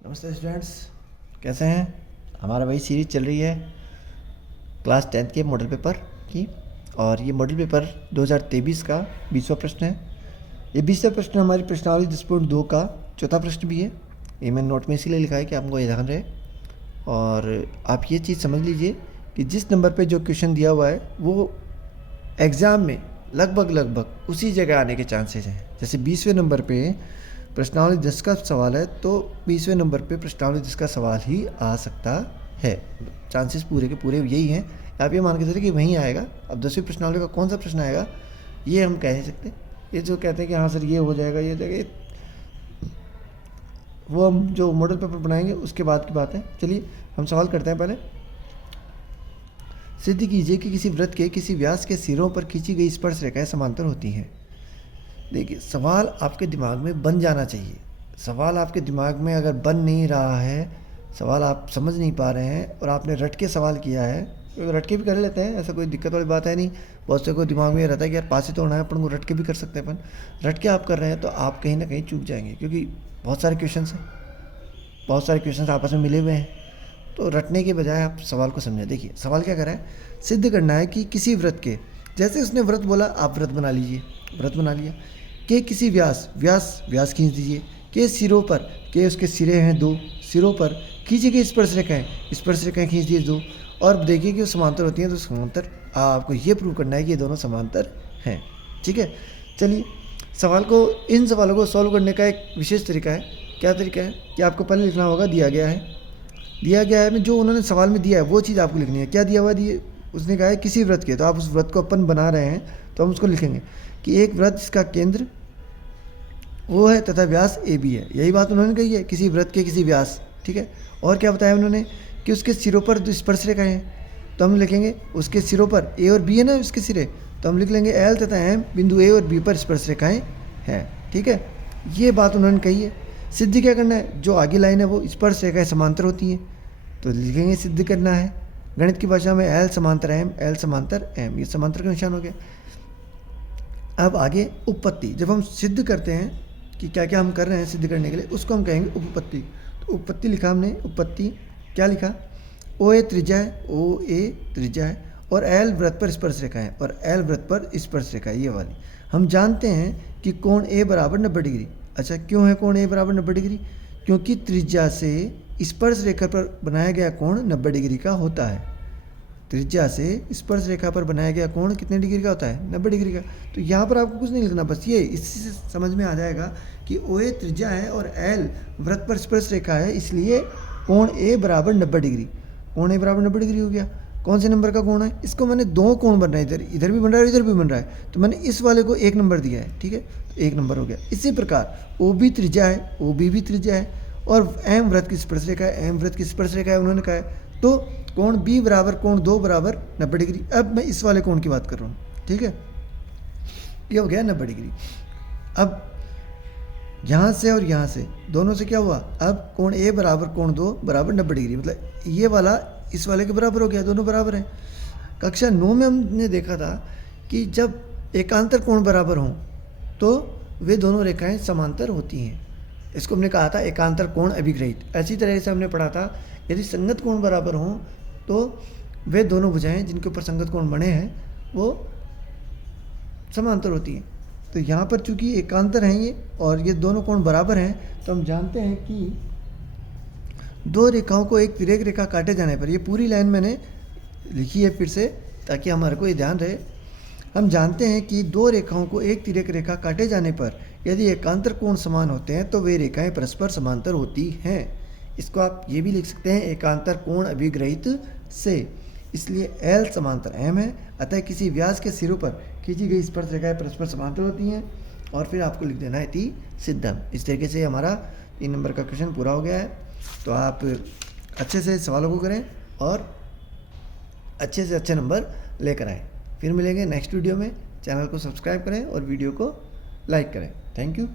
नमस्ते स्टूडेंट्स, कैसे हैं। हमारा वही सीरीज़ चल रही है क्लास 10th के मॉडल पेपर की। और ये मॉडल पेपर 2023 का 20वां प्रश्न है। ये 20वां प्रश्न हमारी प्रश्नावली 10.2 का चौथा प्रश्न भी है। ये मैंने नोट में इसीलिए लिखा है कि आपको ये ध्यान रहे। और आप ये चीज़ समझ लीजिए कि जिस नंबर पे जो क्वेश्चन दिया हुआ है वो एग्ज़ाम में लगभग उसी जगह आने के चांसेस हैं। जैसे 20वें नंबर पे प्रश्नावली 10 का सवाल है तो 20वें नंबर पे प्रश्नावली 10 का सवाल ही आ सकता है। चांसेस पूरे के पूरे यही हैं। आप ये मान के चलिए कि वहीं आएगा। अब 10वीं प्रश्नावली का कौन सा प्रश्न आएगा ये हम कह नहीं सकते। ये जो कहते हैं कि हाँ सर ये हो जाएगा, ये जाएगा, वो हम जो मॉडल पेपर बनाएंगे उसके बाद की बात है। चलिए हम सवाल करते हैं। पहले सिद्ध कीजिए कि किसी वृत्त के किसी व्यास के सिरों पर खींची गई स्पर्श रेखाएं समांतर होती हैं। देखिए, सवाल आपके दिमाग में बन जाना चाहिए। सवाल आपके दिमाग में अगर बन नहीं रहा है, सवाल आप समझ नहीं पा रहे हैं और आपने रट के सवाल किया है, तो रट के भी कर लेते हैं, ऐसा कोई दिक्कत वाली बात है नहीं। बहुत से को दिमाग में ये रहता है कि यार पास ही तो होना है, अपन को रट के भी कर सकते हैं। अपन रट के आप कर रहे हैं तो आप कहीं ना कहीं चूक जाएंगे, क्योंकि बहुत सारे क्वेश्चन हैं, बहुत सारे क्वेश्चन आपस में मिले हुए हैं। तो रटने के बजाय आप सवाल को समझें। देखिए सवाल क्या कर रहा है, सिद्ध करना है कि किसी व्रत के, जैसे उसने व्रत बोला आप व्रत बना लीजिए, व्रत बना लिया, के किसी व्यास खींच दीजिए, के सिरों पर, के उसके सिरे हैं दो, सिरों पर खींची गई स्पर्श रेखाएं खींच दिए दो, और देखिए कि वो समांतर होती हैं। तो समांतर आपको ये प्रूव करना है कि ये दोनों समांतर हैं। ठीक है, चलिए इन सवालों को सॉल्व करने का एक विशेष तरीका है। क्या तरीका है कि आपको पहले लिखना होगा दिया गया है में जो उन्होंने सवाल में दिया है वो चीज़ आपको लिखनी है। क्या दिया हुआ दिए, उसने कहा है किसी व्रत के, तो आप उस व्रत को अपन बना रहे हैं तो हम उसको लिखेंगे कि एक व्रत जिसका केंद्र वो है तथा व्यास ए बी है। यही बात उन्होंने कही है, किसी व्रत के किसी व्यास। ठीक है, और क्या बताया उन्होंने कि उसके सिरों पर जो स्पर्श रेखाएं हैं, तो हम लिखेंगे उसके सिरों पर ए और बी है ना, उसके सिरे, तो हम लिख लेंगे एल तथा एम बिंदु ए और बी पर स्पर्श रेखाएं हैं। ठीक है, ये बात उन्होंने कही है। सिद्ध क्या करना है, जो आगे लाइन है वो स्पर्श रेखाएं समांतर होती हैं, तो लिखेंगे सिद्ध करना है। गणित की भाषा में एल समांतर एम, ये समांतर का निशान हो गया। अब आगे उपपत्ति, जब हम सिद्ध करते हैं कि क्या क्या हम कर रहे हैं सिद्ध करने के लिए, उसको हम कहेंगे उपपत्ति। तो उपपत्ति लिखा हमने, उपपत्ति क्या लिखा, ओ ए त्रिज्या है और एल वृत्त पर स्पर्श रेखा है, और एल वृत्त पर स्पर्श रेखा है ये वाली। हम जानते हैं कि कोण ए बराबर 90 डिग्री। अच्छा, क्यों है कोण ए बराबर 90 डिग्री, क्योंकि त्रिज्या से स्पर्श रेखा पर बनाया गया कोण 90 डिग्री का होता है। त्रिज्या से स्पर्श रेखा पर बनाया गया कोण कितने डिग्री का होता है, 90 डिग्री का। तो यहाँ पर आपको कुछ नहीं लिखना, बस ये इससे समझ में आ जाएगा कि ओ ए त्रिज्या है और एल वृत्त पर स्पर्श रेखा है, इसलिए कोण ए बराबर 90 डिग्री। कोण ए बराबर 90 डिग्री हो गया। कौन से नंबर का कोण है, इसको मैंने दो कोण बन रहा है, इधर भी बन रहा है इधर भी बन रहा है, तो मैंने इस वाले को 1 नंबर दिया है। ठीक है, तो 1 नंबर हो गया। इसी प्रकार ओ बी त्रिज्या है, ओ बी भी त्रिज्या है, और एम वृत्त की स्पर्श रेखा है, एम वृत्त की स्पर्श रेखा है उन्होंने कहा है। तो कोण बी बराबर कोण 2 बराबर 90 डिग्री। अब मैं इस वाले कोण की बात कर रहा हूँ। ठीक है, ये हो गया 90 डिग्री। अब यहाँ से और यहाँ से दोनों से क्या हुआ, अब कोण ए बराबर कोण 2 बराबर 90 डिग्री, मतलब ये वाला इस वाले के बराबर हो गया, दोनों बराबर हैं। कक्षा 9 में हमने देखा था कि जब एकांतर कोण बराबर हों तो वे दोनों रेखाएं समांतर होती हैं। इसको हमने कहा था एकांतर कोण अभिग्रहित। ऐसी तरह से हमने पढ़ा था यदि संगत कोण बराबर हों तो वे दोनों भुजाएं जिनके ऊपर संगत कोण बने हैं वो समांतर होती हैं। तो यहाँ पर चूंकि एकांतर हैं ये और ये दोनों कोण बराबर हैं, तो हम जानते हैं कि दो रेखाओं को एक तिर्यक रेखा काटे जाने पर, ये पूरी लाइन मैंने लिखी है फिर से ताकि हमारे को ये ध्यान रहे। हम जानते हैं कि दो रेखाओं को एक तिर्यक रेखा काटे जाने पर यदि एकांतर कोण समान होते हैं तो वे रेखाएं परस्पर समांतर होती हैं। इसको आप ये भी लिख सकते हैं एकांतर कोण अभिग्रहित से, इसलिए एल समांतर एम है, अतः किसी व्यास के सिरों पर खींची गई स्पर्श रेखाएं परस्पर समांतर होती हैं। और फिर आपको लिख देना है इति सिद्धम। इस तरीके से हमारा 3 नंबर का क्वेश्चन पूरा हो गया है। तो आप अच्छे से सवालों को करें और अच्छे से अच्छे नंबर लेकर आएँ। फिर मिलेंगे नेक्स्ट वीडियो में। चैनल को सब्सक्राइब करें और वीडियो को लाइक करें। Thank you.